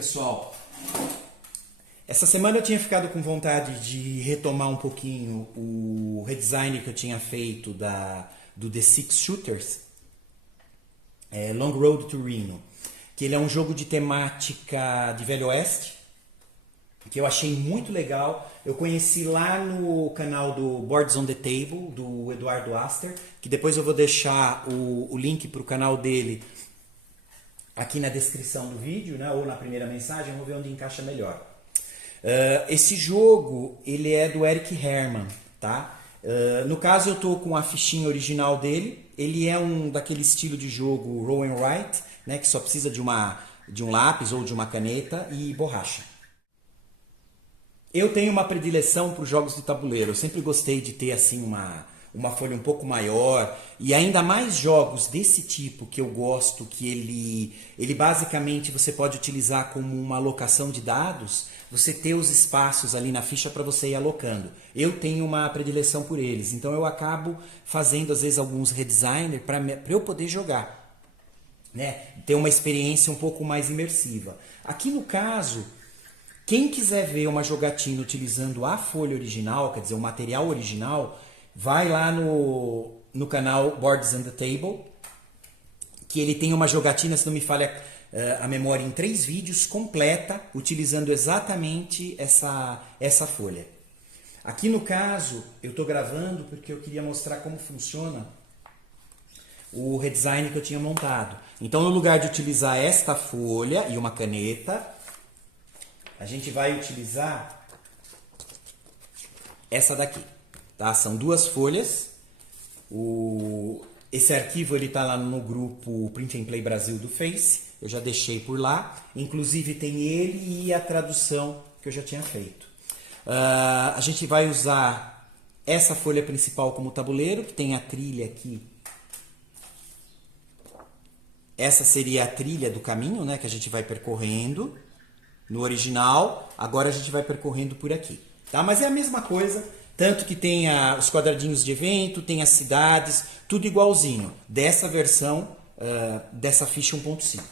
pessoal? Essa semana eu tinha ficado com vontade de retomar um pouquinho o redesign que eu tinha feito do The Six Shooters, Long Road to Reno, que ele é um jogo de temática de Velho Oeste, que eu achei muito legal. Eu conheci lá no canal do Boards on the Table, do Eduardo Aster, que depois eu vou deixar o link para o canal dele aqui na descrição do vídeo, né, ou na primeira mensagem. Vamos ver onde encaixa melhor. Esse jogo ele é do Eric Herman, tá? No caso eu tô com a fichinha original dele. Ele é daquele estilo de jogo roll and write, né, que só precisa de um lápis ou de uma caneta e borracha. Eu tenho uma predileção por jogos de tabuleiro. Eu sempre gostei de ter assim uma folha um pouco maior, e ainda mais jogos desse tipo que eu gosto, que ele basicamente você pode utilizar como uma alocação de dados, você ter os espaços ali na ficha para você ir alocando. Eu tenho uma predileção por eles, então eu acabo fazendo às vezes alguns redesigners para eu poder jogar, né? Ter uma experiência um pouco mais imersiva. Aqui no caso, quem quiser ver uma jogatina utilizando a folha original, quer dizer, o material original, vai lá no canal Boards on the Table, que ele tem uma jogatina, se não me falha a memória, em 3 vídeos completa, utilizando exatamente essa folha. Aqui no caso, eu estou gravando porque eu queria mostrar como funciona o redesign que eu tinha montado. Então, no lugar de utilizar esta folha e uma caneta, a gente vai utilizar essa daqui. Tá? São 2 folhas. Esse arquivo está lá no grupo Print and Play Brasil do Face. Eu já deixei por lá. Inclusive tem ele e a tradução que eu já tinha feito. A gente vai usar essa folha principal como tabuleiro, que tem a trilha aqui. Essa seria a trilha do caminho, né, que a gente vai percorrendo no original. Agora a gente vai percorrendo por aqui. Tá? Mas é a mesma coisa. Tanto que tem os quadradinhos de evento, tem as cidades, tudo igualzinho. Dessa versão, dessa ficha 1.5.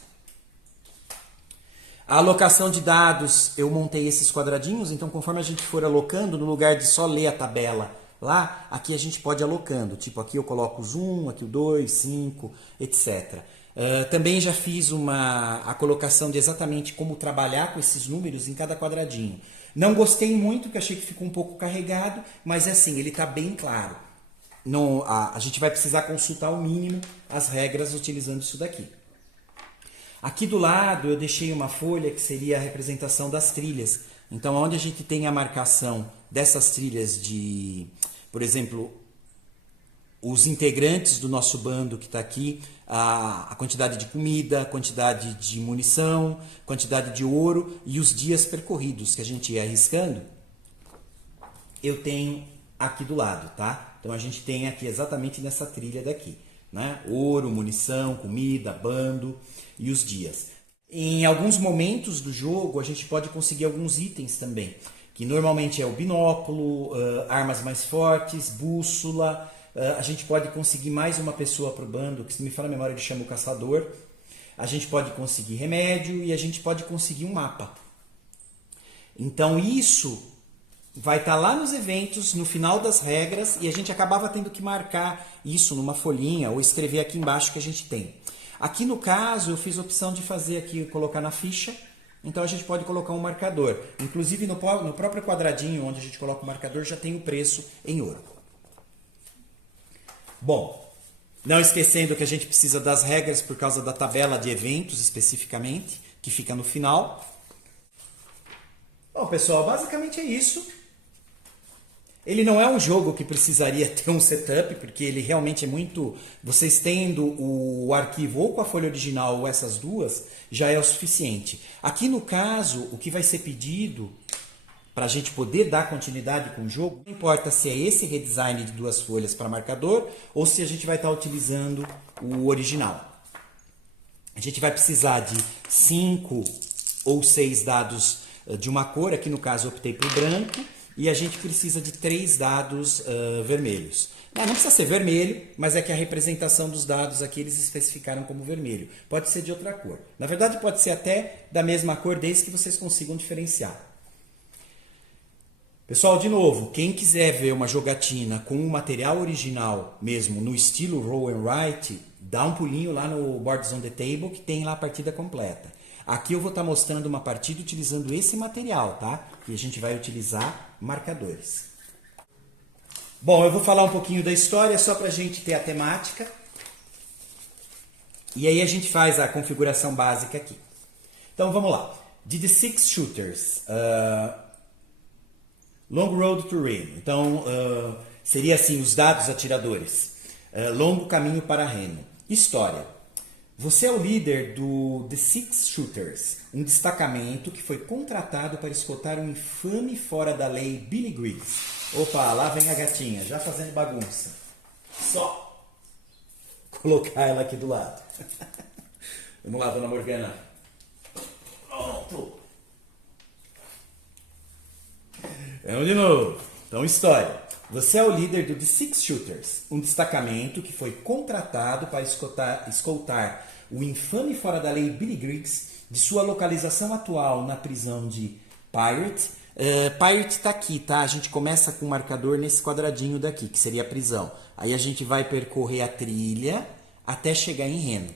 A alocação de dados, eu montei esses quadradinhos, então conforme a gente for alocando, no lugar de só ler a tabela lá, aqui a gente pode ir alocando. Tipo, aqui eu coloco os 1, aqui o 2, 5, etc. Também já fiz a colocação de exatamente como trabalhar com esses números em cada quadradinho. Não gostei muito, porque achei que ficou um pouco carregado, mas é assim, ele está bem claro. Não, a gente vai precisar consultar ao mínimo as regras utilizando isso daqui. Aqui do lado eu deixei uma folha que seria a representação das trilhas. Então, onde a gente tem a marcação dessas trilhas de, por exemplo, os integrantes do nosso bando que está aqui, a quantidade de comida, a quantidade de munição, quantidade de ouro e os dias percorridos que a gente ia arriscando, eu tenho aqui do lado, tá? Então a gente tem aqui exatamente nessa trilha daqui, né? Ouro, munição, comida, bando e os dias. Em alguns momentos do jogo a gente pode conseguir alguns itens também, que normalmente é o binóculo, armas mais fortes, bússola. A gente pode conseguir mais uma pessoa para o bando, que se me fala a memória ele chama o caçador. A gente pode conseguir remédio e a gente pode conseguir um mapa. Então isso vai estar lá nos eventos, no final das regras, e a gente acabava tendo que marcar isso numa folhinha ou escrever aqui embaixo que a gente tem. Aqui no caso eu fiz a opção de fazer aqui, colocar na ficha. Então a gente pode colocar um marcador. Inclusive no próprio quadradinho onde a gente coloca o marcador já tem o preço em ouro. Bom, não esquecendo que a gente precisa das regras por causa da tabela de eventos especificamente, que fica no final. Bom, pessoal, basicamente é isso. Ele não é um jogo que precisaria ter um setup, porque ele realmente é muito... Vocês tendo o arquivo ou com a folha original ou essas duas, já é o suficiente. Aqui no caso, o que vai ser pedido para a gente poder dar continuidade com o jogo, não importa se é esse redesign de 2 folhas para marcador ou se a gente vai estar utilizando o original. A gente vai precisar de 5 ou 6 dados de uma cor, aqui no caso eu optei por branco, e a gente precisa de 3 dados vermelhos. Não precisa ser vermelho, mas é que a representação dos dados aqui eles especificaram como vermelho. Pode ser de outra cor. Na verdade, pode ser até da mesma cor, desde que vocês consigam diferenciar. Pessoal, de novo, quem quiser ver uma jogatina com o material original mesmo, no estilo Roll and Write, dá um pulinho lá no Boards on the Table, que tem lá a partida completa. Aqui eu vou estar mostrando uma partida utilizando esse material, tá? E a gente vai utilizar marcadores. Bom, eu vou falar um pouquinho da história só para a gente ter a temática. E aí a gente faz a configuração básica aqui. Então vamos lá. De The Six Shooters, Long Road to Reno. Então seria assim, os dados atiradores. Longo caminho para Reno. História. Você é o líder do The Six Shooters, um destacamento que foi contratado para escoltar um infame fora da lei Billy Griggs. Opa, lá vem a gatinha, já fazendo bagunça. Só colocar ela aqui do lado. Vamos lá, dona Morgana. Pronto. Vamos de novo. Então, história. Você é o líder do The Six Shooters, um destacamento que foi contratado para escoltar o infame fora da lei Billy Griggs de sua localização atual na prisão de Pirate. Pirate está aqui, tá? A gente começa com o marcador nesse quadradinho daqui, que seria a prisão. Aí a gente vai percorrer a trilha até chegar em Reno.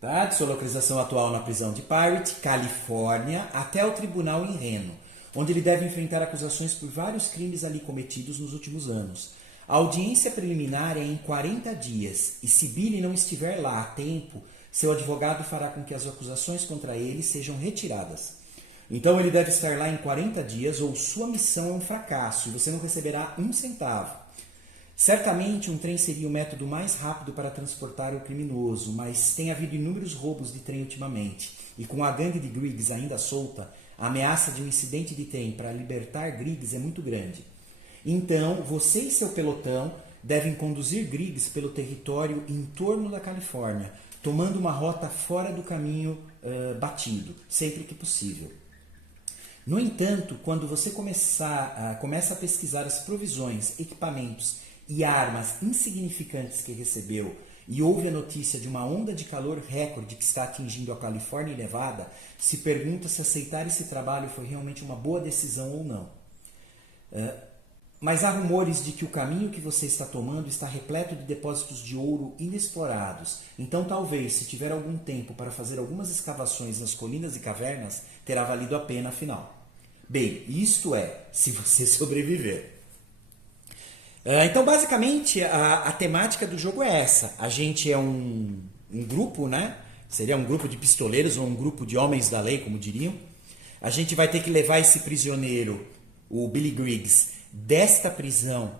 Tá? De sua localização atual na prisão de Pirate, Califórnia, até o tribunal em Reno, onde ele deve enfrentar acusações por vários crimes ali cometidos nos últimos anos. A audiência preliminar é em 40 dias, e se Billy não estiver lá a tempo, seu advogado fará com que as acusações contra ele sejam retiradas. Então ele deve estar lá em 40 dias ou sua missão é um fracasso e você não receberá um centavo. Certamente um trem seria o método mais rápido para transportar o criminoso, mas tem havido inúmeros roubos de trem ultimamente. E com a gangue de Griggs ainda solta, a ameaça de um incidente de trem para libertar Griggs é muito grande. Então você e seu pelotão devem conduzir Griggs pelo território em torno da Califórnia, tomando uma rota fora do caminho batido, sempre que possível. No entanto, quando você começa a pesquisar as provisões, equipamentos e armas insignificantes que recebeu e ouve a notícia de uma onda de calor recorde que está atingindo a Califórnia e Nevada, se pergunta se aceitar esse trabalho foi realmente uma boa decisão ou não. Mas há rumores de que o caminho que você está tomando está repleto de depósitos de ouro inexplorados. Então talvez, se tiver algum tempo para fazer algumas escavações nas colinas e cavernas, terá valido a pena afinal. Bem, isto é, se você sobreviver. Então basicamente a temática do jogo é essa. A gente é um grupo, né? Seria um grupo de pistoleiros ou um grupo de homens da lei, como diriam. A gente vai ter que levar esse prisioneiro, o Billy Griggs, desta prisão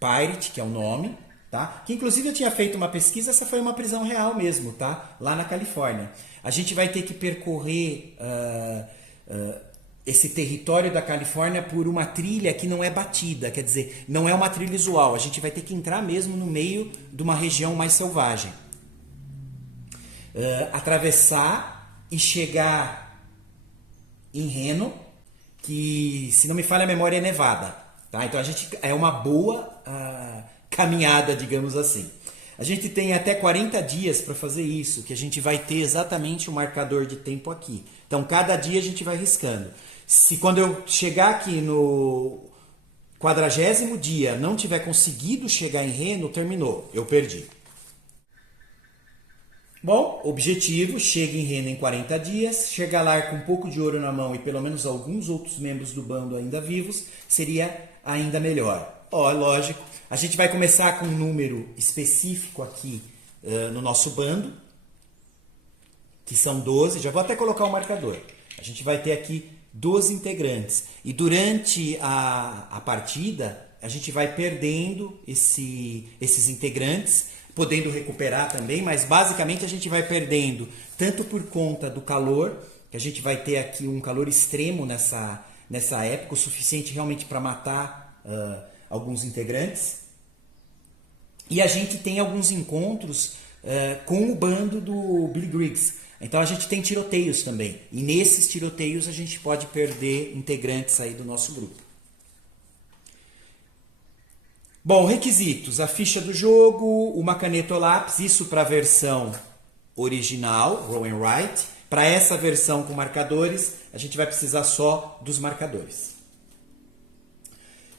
Pirate, que é o nome, tá? Que inclusive eu tinha feito uma pesquisa, essa foi uma prisão real mesmo, tá? Lá na Califórnia. A gente vai ter que percorrer esse território da Califórnia por uma trilha que não é batida, quer dizer, não é uma trilha usual. A gente vai ter que entrar mesmo no meio de uma região mais selvagem. Atravessar e chegar em Reno, que, se não me falha a memória, é Nevada. Tá? Então a gente é uma boa caminhada, digamos assim. A gente tem até 40 dias para fazer isso, que a gente vai ter exatamente o marcador de tempo aqui. Então cada dia a gente vai riscando. Se quando eu chegar aqui no 40º dia não tiver conseguido chegar em Reno, terminou, eu perdi. Bom, objetivo, chega em Reno em 40 dias, chegar lá com um pouco de ouro na mão e pelo menos alguns outros membros do bando ainda vivos, seria ainda melhor. Lógico, a gente vai começar com um número específico aqui no nosso bando, que são 12, já vou até colocar o marcador. A gente vai ter aqui 12 integrantes e durante a partida a gente vai perdendo esses integrantes, podendo recuperar também, mas basicamente a gente vai perdendo tanto por conta do calor, que a gente vai ter aqui um calor extremo nessa época, o suficiente realmente para matar alguns integrantes, e a gente tem alguns encontros com o bando do Billy Griggs. Então a gente tem tiroteios também. E nesses tiroteios a gente pode perder integrantes aí do nosso grupo. Bom, requisitos. A ficha do jogo, uma caneta ou lápis, isso para a versão original, roll and write. Para essa versão com marcadores, a gente vai precisar só dos marcadores.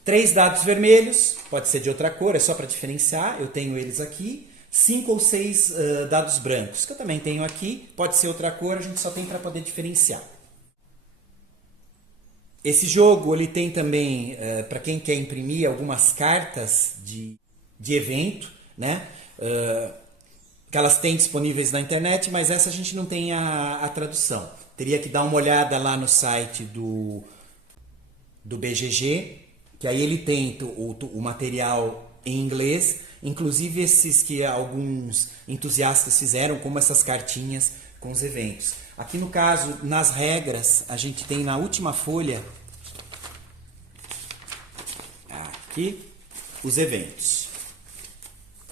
3 dados vermelhos, pode ser de outra cor, é só para diferenciar, eu tenho eles aqui. 5 ou 6 dados brancos, que eu também tenho aqui, pode ser outra cor, a gente só tem para poder diferenciar. Esse jogo ele tem também, para quem quer imprimir, algumas cartas de evento, né? Que elas têm disponíveis na internet, mas essa a gente não tem a tradução. Teria que dar uma olhada lá no site do BGG, que aí ele tem o material em inglês, inclusive esses que alguns entusiastas fizeram, como essas cartinhas com os eventos. Aqui no caso, nas regras, a gente tem na última folha, aqui, os eventos.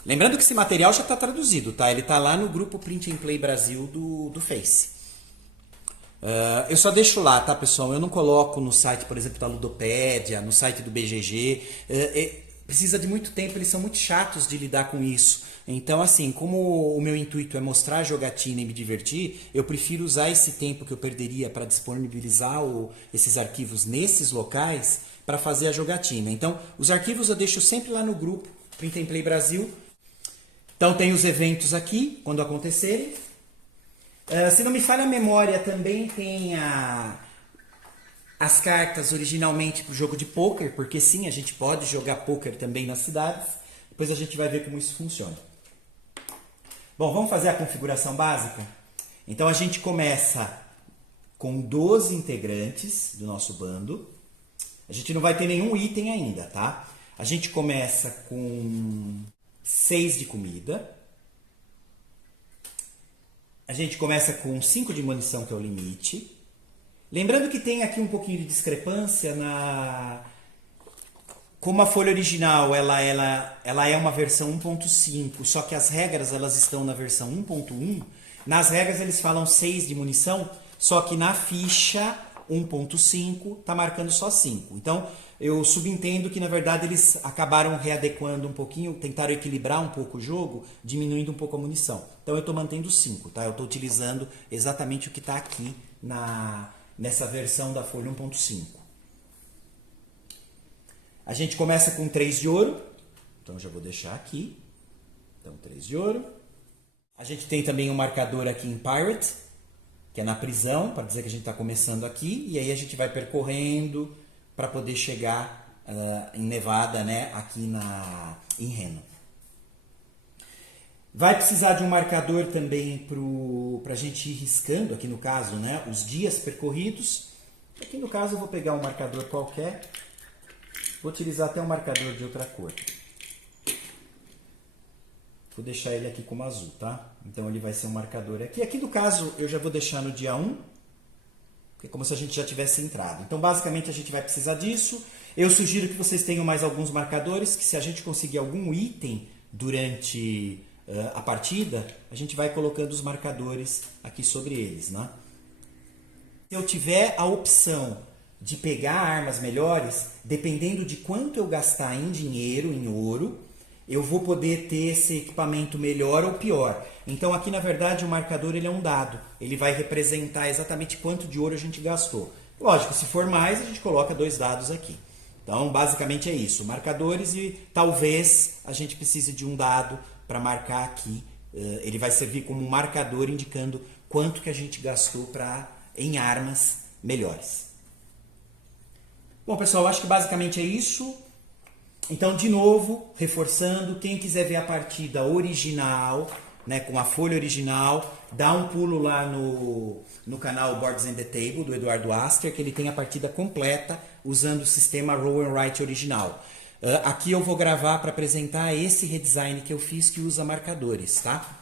Lembrando que esse material já está traduzido, tá? Ele está lá no grupo Print and Play Brasil do Face. Eu só deixo lá, tá, pessoal? Eu não coloco no site, por exemplo, da Ludopédia, no site do BGG. Precisa de muito tempo, eles são muito chatos de lidar com isso. Então, assim, como o meu intuito é mostrar a jogatina e me divertir, eu prefiro usar esse tempo que eu perderia para disponibilizar esses arquivos nesses locais para fazer a jogatina. Então, os arquivos eu deixo sempre lá no grupo Print and Play Brasil. Então, tem os eventos aqui, quando acontecerem. Se não me falha a memória, também tem as cartas originalmente para o jogo de pôquer, porque sim, a gente pode jogar pôquer também nas cidades. Depois a gente vai ver como isso funciona. Bom, vamos fazer a configuração básica? Então a gente começa com 12 integrantes do nosso bando. A gente não vai ter nenhum item ainda, tá? A gente começa com 6 de comida. A gente começa com 5 de munição, que é o limite. Lembrando que tem aqui um pouquinho de discrepância como a folha original ela é uma versão 1.5, só que as regras elas estão na versão 1.1. Nas regras eles falam 6 de munição, só que na ficha 1.5 está marcando só 5. Então eu subentendo que na verdade eles acabaram readequando um pouquinho, tentaram equilibrar um pouco o jogo, diminuindo um pouco a munição. Então eu estou mantendo 5, tá? Eu estou utilizando exatamente o que está aqui nessa versão da folha 1.5. A gente começa com 3 de ouro, então já vou deixar aqui. Então 3 de ouro. A gente tem também um marcador aqui em Pirate, que é na prisão, para dizer que a gente está começando aqui, e aí a gente vai percorrendo para poder chegar em Nevada, né, aqui em Reno. Vai precisar de um marcador também para a gente ir riscando, aqui no caso, né, os dias percorridos. Aqui no caso eu vou pegar um marcador qualquer, vou utilizar até um marcador de outra cor. Vou deixar ele aqui como azul, tá? Então ele vai ser um marcador aqui. Aqui no caso eu já vou deixar no dia 1, que é como se a gente já tivesse entrado. Então basicamente a gente vai precisar disso. Eu sugiro que vocês tenham mais alguns marcadores, que se a gente conseguir algum item durante a partida, a gente vai colocando os marcadores aqui sobre eles, né? Se eu tiver a opção de pegar armas melhores, dependendo de quanto eu gastar em dinheiro, em ouro, eu vou poder ter esse equipamento melhor ou pior. Então aqui na verdade o marcador ele é um dado, ele vai representar exatamente quanto de ouro a gente gastou. Lógico, se for mais a gente coloca 2 dados aqui. Então basicamente é isso, marcadores, e talvez a gente precise de um dado para marcar aqui. Ele vai servir como um marcador indicando quanto que a gente gastou em armas melhores. Bom pessoal, acho que basicamente é isso. Então, de novo, reforçando, quem quiser ver a partida original, né, com a folha original, dá um pulo lá no canal Boards and the Table, do Eduardo Asker, que ele tem a partida completa usando o sistema Roll and Write original. Aqui eu vou gravar para apresentar esse redesign que eu fiz, que usa marcadores, tá?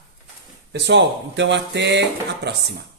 Pessoal, então até a próxima.